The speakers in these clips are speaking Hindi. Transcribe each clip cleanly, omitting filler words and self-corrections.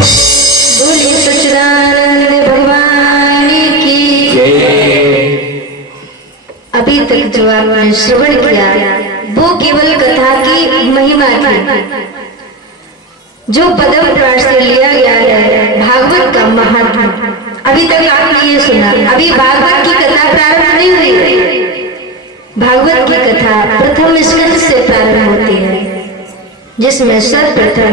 बोलिए सच्चिदानंद भगवान की। अभी तक जो आपने श्रवण किया वो केवल कथा की महिमा थी, जो पद्म पुराण से लिया गया है भागवत का महात्मा। अभी तक आपने ये सुना, अभी भागवत की कथा प्रारंभ नहीं हुई। भागवत की कथा प्रथम स्कंद से प्रारंभ होती है, जिसमें सर्वप्रथम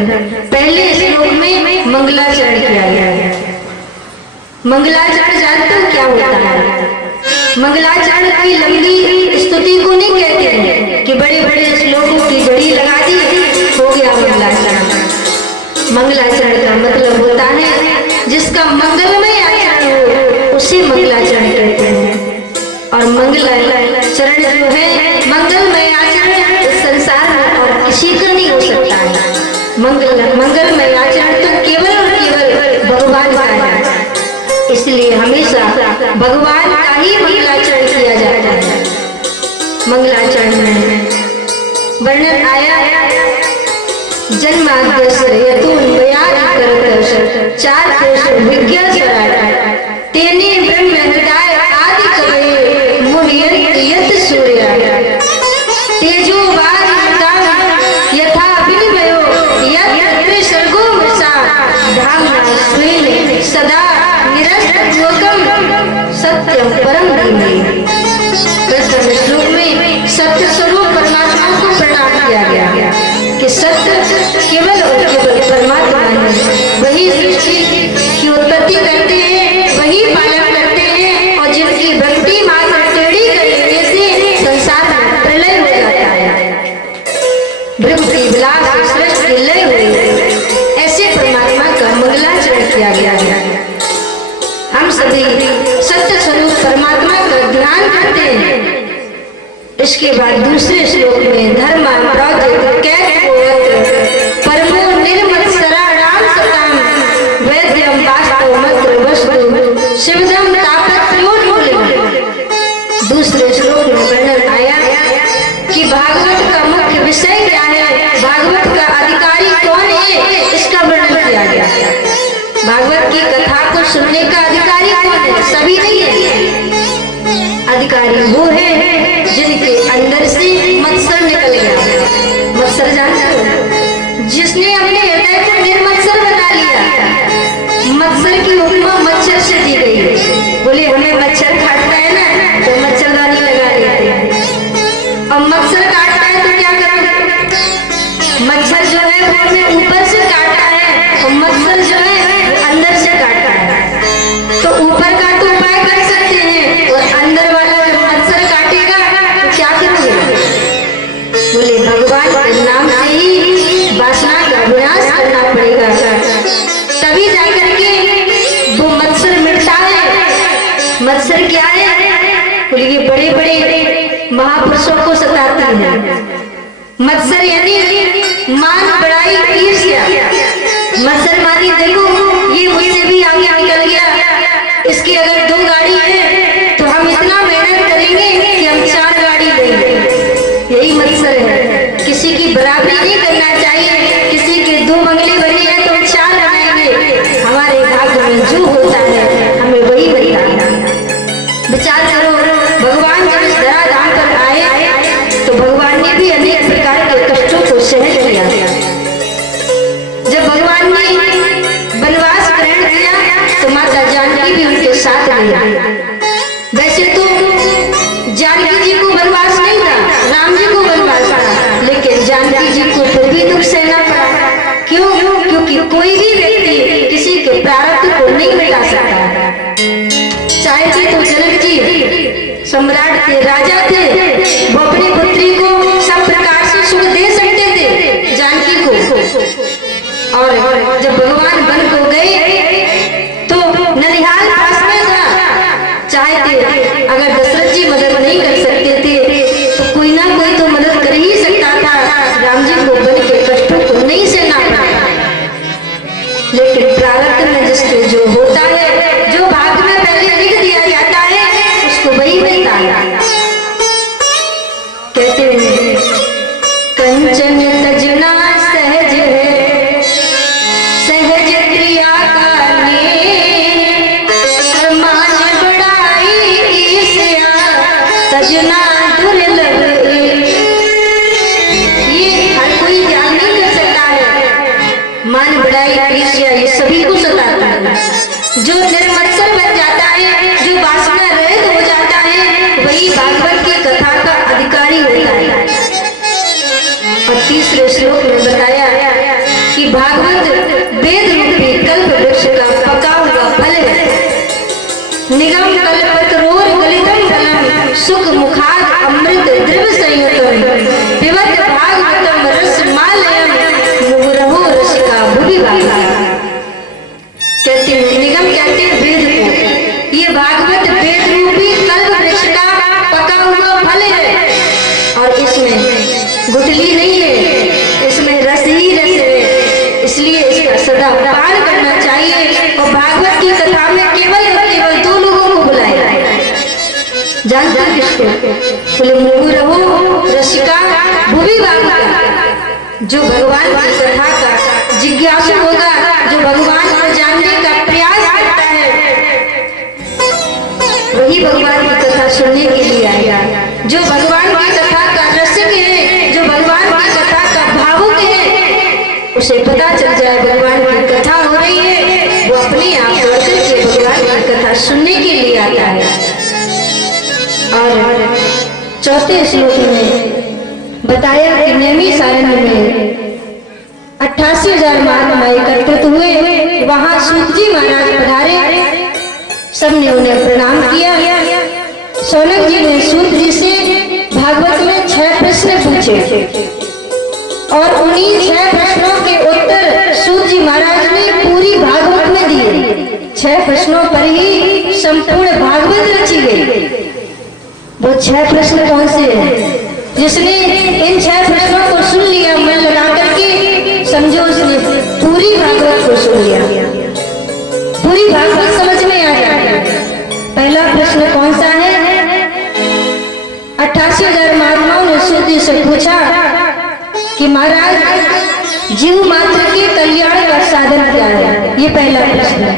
पहले श्लोक में मंगलाचरण किया गया है। मंगलाचरण जानते हो क्या होता है? मंगलाचरण कोई लंबी स्तुति को नहीं कहते हैं कि बड़े बड़े श्लोकों की जड़ी लगा दी हो गया मंगलाचरण। मंगलाचरण का मतलब होता है जिसका मंगलमय आचरण हो उसे मंगलाचरण कहते हैं। और मंगलाचरण जो है मंगलमय आचरण इस संसार में और किसी का नहीं हो सकता है। मंगलमय आचरण तो केवल और केवल भगवान का है, इसलिए हमेशा भगवान का ही मंगलाचरण किया जाता है। मंगलाचरण में वर्णन आया जन्माद्यस्य यतोन्मयादि करतः चार कोश विज्ञा स्वराट तेने ब्रह्म हृदय आदि कवये मुह्यन्ति यत् सूर्य तेजो वारिमृतां यथा विनिमयो यत्र सर्गो मृषा धाम्ना स्वेन सदा निरस्तत्वकं सत्यं परम धीमहि। प्रथम श्लोक में सत्य स्वरूप परमात्मा को प्रणाम किया गया कि सत्य केवल और केवल परमात्मा है। वही सृष्टि की उत्पत्ति करते हैं, वही पालन करते हैं, और जिनकी भक्ति मात्र टेढ़ी कर लेने से संसार में प्रलय हो जाता है। भक्ति विलास सृष्टि लय हुई, ऐसे परमात्मा का मंगलाचरण किया गया है। हम सभी सत्य स्वरूप परमात्मा का ध्यान करते हैं। इसके बाद दूसरे श्लोक में धर्मा प्रोजित परमो निर्मत्सराणाम सताम वैद्यम वास्तव मंत्र वस्तु शिवदम तापत्योन्मूलनम्। दूसरे श्लोक में वर्णन आया कि भागवत का मुख्य विषय क्या है, भागवत का अधिकारी कौन है, इसका वर्णन किया गया। भागवत की कथा को सुनने का अधिकारी कौन है? सभी नहीं है। अधिकारी वो है जिनके अंदर से मत्सर निकल गया। मत्सर जानते हो? जिसने अपने हृदय को निर्मत्सर बना लिया। मत्सर की उपमा मच्छर से दी गई है। बोले हमें मच्छर काटता है ना तो मच्छरदानी लगा लेते हैं, और मच्छर काटता है तो क्या करोगे? मच्छर जो है वो हमें ऊपर से काटता है और मच्छर जो है अंदर से काटता है। तो ऊपर का तो उपाय कर सकते हैं, और अंदर वाला जब मच्छर काटेगा तो क्या करोगे? बोले भगवान के नाम से ही वासना का विनाश करना पड़ेगा, तभी जाकर के वो मत्सर मिटता है। मत्सर क्या है? बोले ये बड़े बड़े महापुरुषों को सताता है। मत्सर यानी मान बढ़ाई ईर्ष्या। मत्सर मानी देखो ये मुझसे भी आगे निकल गया, इसकी अगर 2 गाड़ी है तो हम इतना मेहनत करेंगे कि हम 4 गाड़ी लेंगे। यही मत्सर है। किसी की बराबरी नहीं करना चाहिए। किसी के 2 बंगले बने हैं तो हम 4 बनाएंगे। हमारे भाग्य में जो होता है हमें वही मिलता है। विचार करो, भगवान जब इस धराधाम पर आए तो भगवान ने भी अनेक प्रकार के कष्टों को सहन किया। जब भगवान ने वनवास ग्रहण किया तो माता जानकी भी उनके साथ रही। वैसे तो जानकी जी को वनवास नहीं था, राम जी को वनवास था, लेकिन जानकी जी को फिर भी दुख सहना पड़ा। क्यों? क्योंकि कोई भी व्यक्ति किसी के प्रारब्ध को नहीं मिटा सकता। चाहे थे तो जनक जी सम्राट थे, राजा थे, वो अपनी पुत्री को सब प्रकार से सुख दे सकते थे जानकी को। और जब भगवान वन को गए तो ननिहाल पास में था। चाहे थे अगर दशरथ जी मदद नहीं कर सकते थे तो कोई ना कोई तो मदद कर ही सकता था। राम जी को वन के कष्टों को नहीं सहना पड़ा। लेकिन प्रारब्ध में जिसके जो होता है, जो भाग्य में पहले लिख दिया जाता है, उसको वही मिलता है। कहते हैं कंचन तजना सहज है, सहज क्रिया बैरागी, ईर्ष्या, ये सभी को सताता है। जो निर्मत्सर बन जाता है, जो वासना रहित हो जाता है, वही भागवत की कथा का अधिकारी होता है। और तीसरे श्लोक में बताया कि भागवत वेद रूपी कल्प वृक्ष का पका हुआ फल है। निगम कल्पतरोर गलितम फलम सुख मुखाद अमृत द्रव्य संयुतम पिबत भागवतम रसमालयम मुहुरहो रसिका भुवि भागा। कहते हैं निगम, कहते हैं वेद को। ये भागवत वेद रूपी कल्प वृक्ष का पका हुआ फल है और इसमें गुठली नहीं है, इसमें रस ही रस है। इसलिए इसका सदा पान करना चाहिए। और भागवत की कथा में केवल और केवल दो लोगों को बुलाया है। जानते हैं किसको? बोले मुहुरहो रसिका भुवि भागा। जो भगवान की कथा का जिज्ञासु होगा, जो भगवान को जानने का प्रयास करता है, वही भगवान की कथा सुनने के लिए आएगा। जो भगवान की कथा का रसिक है, जो भगवान की कथा का भावुक है, उसे पता चल जाए भगवान की कथा हो रही है, वो अपने आप दौड़ करके भगवान की कथा सुनने के लिए आता है। और चौथे श्लोक में बताया कि नेमी सारण्य में 88,000 महात्मा एकत्रित हुए। वहां सूत जी महाराज पधारे, सबने उन्हें प्रणाम किया। शौनक जी ने सूत जी से भागवत में 6 प्रश्न पूछे और उन्हीं 6 प्रश्नों के उत्तर सूत जी महाराज ने पूरी भागवत में दिए। 6 प्रश्नों पर ही संपूर्ण भागवत रची गई। वो 6 प्रश्न कौन से हैं? जिसने इन 6 प्रश्नों को सुन लिया मन लगा करके, समझो उसने पूरी भागवत को सुन लिया, पूरी भागवत समझ में आ गया। पहला प्रश्न कौन सा है? 88,000 महात्माओं ने सूत जी से पूछा कि महाराज जीव मात्र के कल्याण का साधन क्या है? ये पहला प्रश्न है।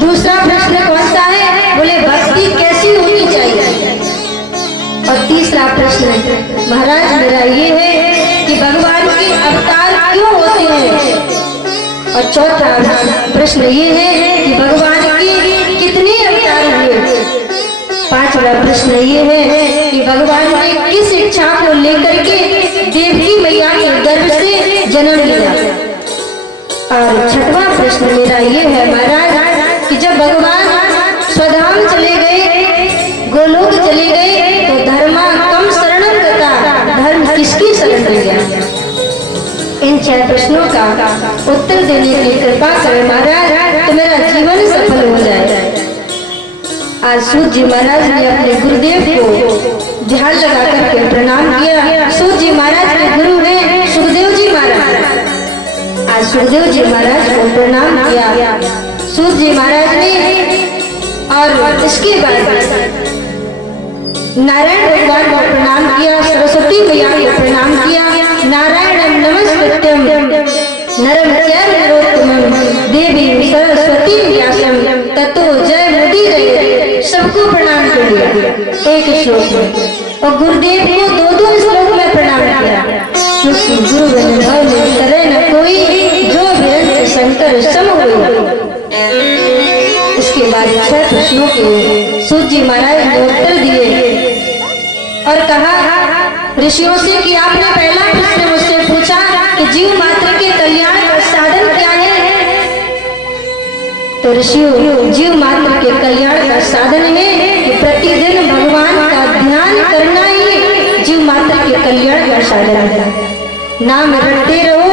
दूसरा प्रश्न कौन सा है? बोले भक्ति कैसी होनी चाहिए। और तीसरा प्रश्न महाराज मेरा ये है कि भगवान के अवतार क्यों होते हैं। और चौथा प्रश्न ये है कि भगवान के कितने अवतार हुए। पांचवा प्रश्न ये है कि भगवान ने किस इच्छा को लेकर के देवकी मैया के गर्भ से जन्म लिया। और छठवां प्रश्न मेरा ये है महाराज कि जब भगवान स्वधाम चले गए, गोलोक चले गए, तो धर्मा कम शरणम तथा धर्म किसकी शरण में गया। इन 6 प्रश्नों का उत्तर देने की कृपा करें महाराज, तो मेरा जीवन सफल हो जाए। आज सूत जी महाराज ने अपने गुरुदेव को ध्यान लगा करके प्रणाम किया। सूत जी महाराज के गुरु हैं सुखदेव जी महाराज। आज सुखदेव जी महाराज को प्रणाम किया सूत जी महाराज ने। और इसके बाद नारायण भगवान को प्रणाम किया, सरस्वती मैया को प्रणाम किया। नारायणम नमस्कृत्यम नरम चैव नरोत्तमम देवी सरस्वती व्यासम ततो जय मुदीरये। सबको प्रणाम कर दिया एक श्लोक में। और गुरुदेव को 2-2 श्लोक में प्रणाम किया, क्योंकि गुरु अनुभव में करे न कोई, जो विरंत शंकर सम होई। इसके बाद 6 प्रश्नों के सूत जी महाराज ने उत्तर दिए और कहा ऋषियों से कि आपने पहला प्रश्न मुझसे पूछा कि जीव मात्र के कल्याण का साधन क्या है। तो ऋषियों, जीव मात्र के कल्याण का साधन है कि प्रतिदिन भगवान का ध्यान करना ही जीव मात्र के कल्याण का साधन है। नाम रटते रहो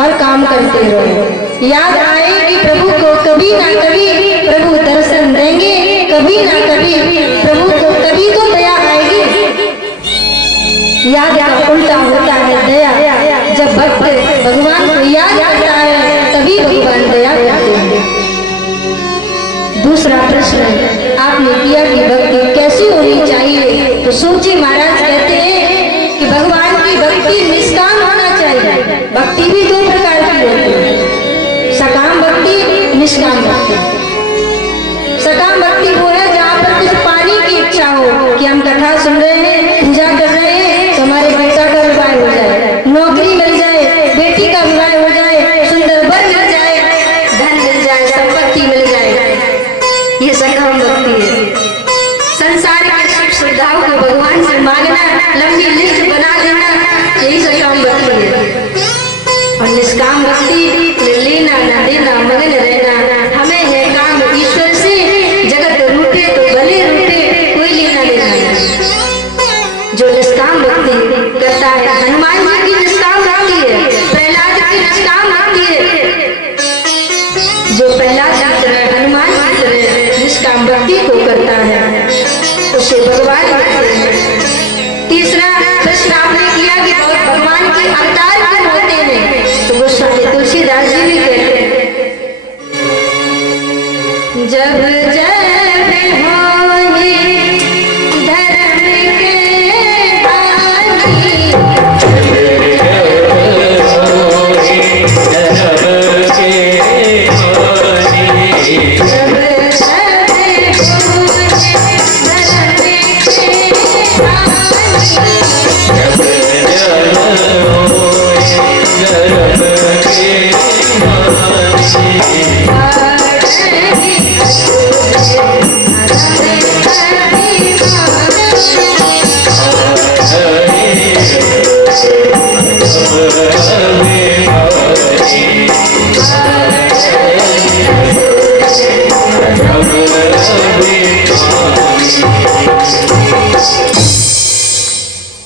और काम करते रहो। याद आएगी प्रभु को कभी ना कभी, प्रभु दर्शन देंगे कभी ना कभी, प्रभु को कभी तो दया आएगी। याद का उल्टा होता है दया। जब भक्त भगवान को याद करता है तभी भगवान दया करते हैं। दूसरा प्रश्न आपने किया कि भक्ति कैसी होनी चाहिए। तो सूत जी महाराज कहते हैं कि भगवान की भक्ति निष्काम होना चाहिए। भक्ति भी 2 प्रकार की होती है, सकाम भक्ति, निष्काम भक्ति। सकाम भक्ति वो है जहाँ पर कुछ पाने की इच्छा हो कि हम कथा सुन रहे हैं, पूजा कर रहे हैं, तो हमारे बेटा का विवाह हो जाए, नौकरी मिल जाए, बेटी का विवाह हो जाए, जब जब होए धर्म के हानि,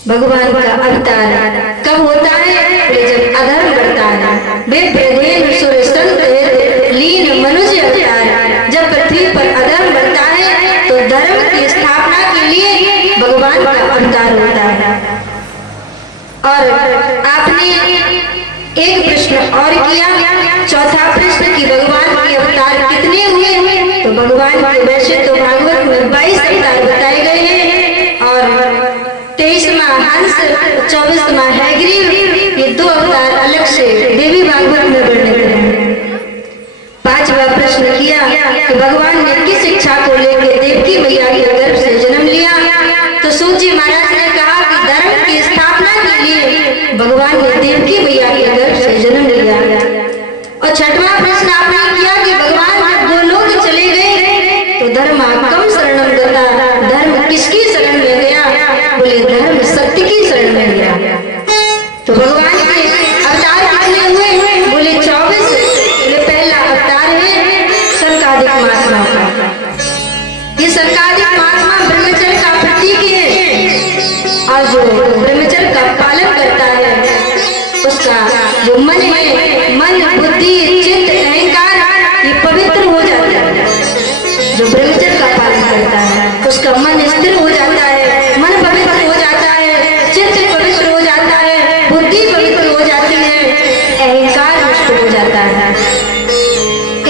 भगवान का अवतार कब होता है? जब अधर्म बढ़ता है। विप्रदेन सुर संत लीन मनुष्य अवतार। जब पृथ्वी पर अधर्म बढ़ता है तो धर्म की स्थापना के लिए भगवान का अवतार होता है। और आपने एक प्रश्न और किया, चौथा प्रश्न कि भगवान के अवतार कितने हुए? तो भगवान के वैसे तो भागवत में 22 अवतार बताए गए हैं और 23वां हंस, 24वां हैग्रीव, ये 2 अवतार अलग से देवी भागवत में वर्णित हैं। 5वां प्रश्न किया कि भगवान ने किस इच्छा को लेकर देवकी मैया के गर्भ से जन्म लिया? तो सूत महाराज ने कहा कि धर्म की स्थापना के लिए भगवान ने देवकी मैया के गर्भ से जन्म लिया। और 6वां प्रश्न आपने किया कि भगवान जब गोलोक चले गए तो धर्म कम शरणम गता, धर्म किसकी शरण में गया? बोले धर्म सत्य की शरण में गया। तो भगवान के अवतार कितने हुए? बोले 24। बोले पहला अवतार है सनकादिक महात्मा का। ये सनकादिक महात्मा ब्रह्मचर्य का प्रतीक है और जो ब्रह्मचर्य का पालन करता है उसका जो मन है, मन बुद्धि चित्त अहंकार ये पवित्र हो जाता है। जो ब्रह्मचर्य का पालन करता है उसका मन स्थिर हो जाता है, मन पवित्र हो जाता है, चित्त पवित्र हो जाता है, बुद्धि पवित्र हो जाती है, अहंकार नष्ट हो जाता है।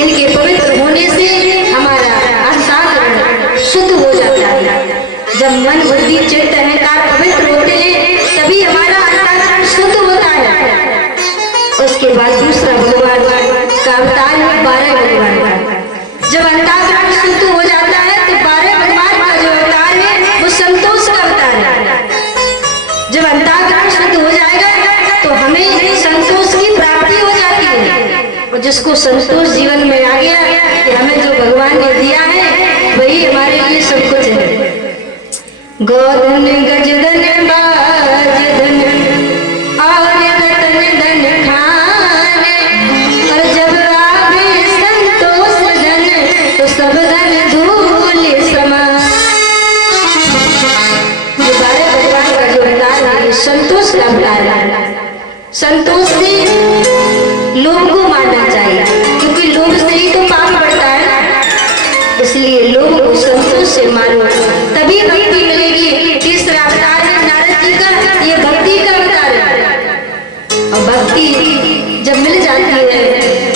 इनके पवित्र होने से हमारा अंतःकरण शुद्ध हो जाता है। जब मन बुद्धि चित्त अहंकार पवित्र होते हैं तभी हमारा अंतःकरण शुद्ध होता है। उसके बाद दूसरा भगवान का अवतार है 12 भगवान का। जब अंतःकरण शुद्ध हो जाता है तो 12 भगवान का जो अवतार है वो संतोष का अवतार है। जब अंतःकरण शुद्ध हो जाएगा तो हमें संतोष की प्राप्ति हो जाती है। और जिसको संतोष जीवन में आ गया कि हमें जो भगवान ने दिया है वही हमारे लिए सब कुछ है। गोधन गजधन बाजधन और रतन धन खाने, और जब आवे संतोष धन तो सब धन धूल समान। ये 12 भगवान का जो अवतार है संतोष का अवतार है। संतोष से लोभ को मारना चाहिए क्योंकि लोभ से ही तो पाप बढ़ता है ना, इसलिए लोभ को संतोष से मारो तभी भक्ति मिलेगी। तीसरा अवतार है नारद जी का, ये भक्ति का अवतार है। और भक्ति जब मिल जाती है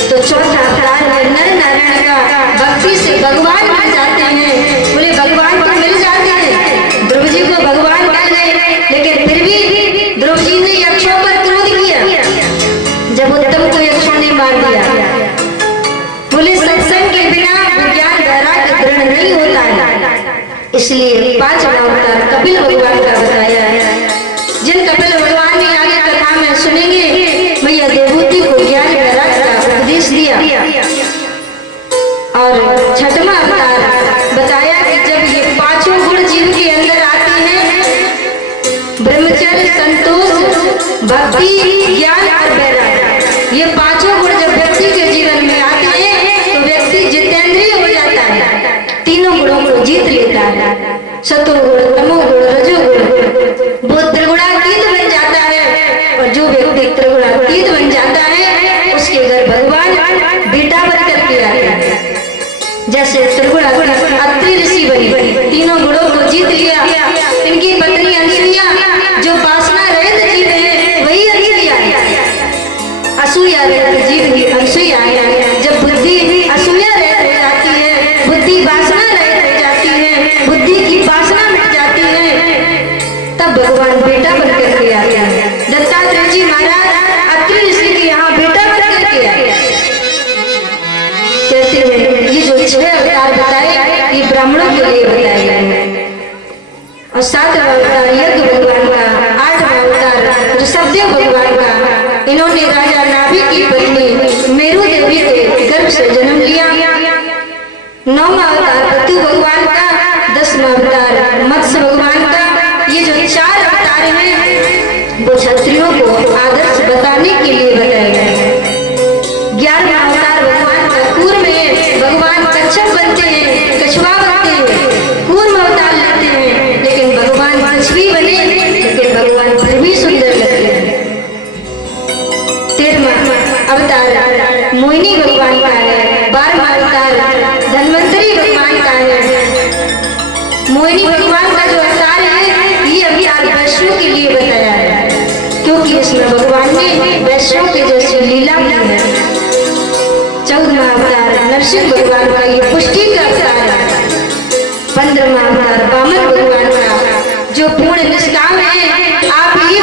तो चौथा अवतार है नर नारायण का। भक्ति से भगवान मिल जाते हैं। बोले भगवान को मिल जाते हैं। ध्रुव जी को भगवान मिल गए लेकिन फिर भी ध्रुव जी ने यक्षों पर क्रोध किया जब उत्तम को यक्षों ने मार दिया। बोले सत्संग के बिना विज्ञान वैराग्य दृढ़ नहीं होता है। इसलिए 5वां अवतार कपिल भगवान का बताया है। जिन कपिल भगवान ने आगे कथा में सुनेंगे मैया देवहूति को ज्ञान वैराग्य का उपदेश दिया। और 6वां अवतार बताया कि जब ये 5 गुण जीव के अंदर आते हैं, ब्रह्मचर्य, संतोष, भक्ति, ज्ञान और वैराग्य, ये 5 गुण जब व्यक्ति के जीवन में आते हैं तो व्यक्ति जितेंद्रिय हो जाता है, तीनों गुणों को जीत लेता है। सतोगुण, तमोगुण, रजोगुण, वो त्रिगुणातीत बन जाता है। और जो व्यक्ति त्रिगुणातीत बन जाता है उसके घर भगवान बेटा बनकर के आते हैं। जैसे त्रिगुणातीत अत्रि ऋषि बनी, तीनों गुणों को जीत लिया। इनकी पत्नी अनसुईया जो वासना रहित जीव है वही अनसुईया है। असूया रहित जीव ही अनसुईया है। जब बुद्धि असूया रहित हो जाती है, जो 6 अवतार बताए ये ब्राह्मणों के लिए बताए गए हैं। और 7वां अवतार यज्ञ भगवान का, 8वां अवतार ऋषभदेव भगवान का। इन्होंने राजा नाभि की पत्नी मेरु देवी के गर्भ से जन्म लिया। 9वां अवतार पतु भगवान का, 10वां अवतार मत्स्य भगवान का। ये जो 4 अवतार हैं वो क्षत्रियों को आदर्श बताने के लिए बताए गए हैं। 11वां अवतार भगवान का कूर्म में भगवान कच्छप बनते हैं, कछुआ बनते हैं, कूर्म अवतार लेते हैं, लेकिन भगवान कछुई बने, लेकिन भगवान फिर भी सुंदर लगते हैं। 13वां अवतार मोहिनी भगवान का है। 12वां अवतार धन्वंतरी भगवान का है। मोहिनी भगवान का जो अवतार है ये अवतार वैष्णव के लिए बताया है, क्योंकि इसमें भगवान ने वैष्णव के जैसी लीला की है। 14वां अवतार नरसिंह भगवान का ये पुष्टि का अवतार है। 15वां अवतार वामन भगवान का जो पूर्ण निष्काम है। आप ये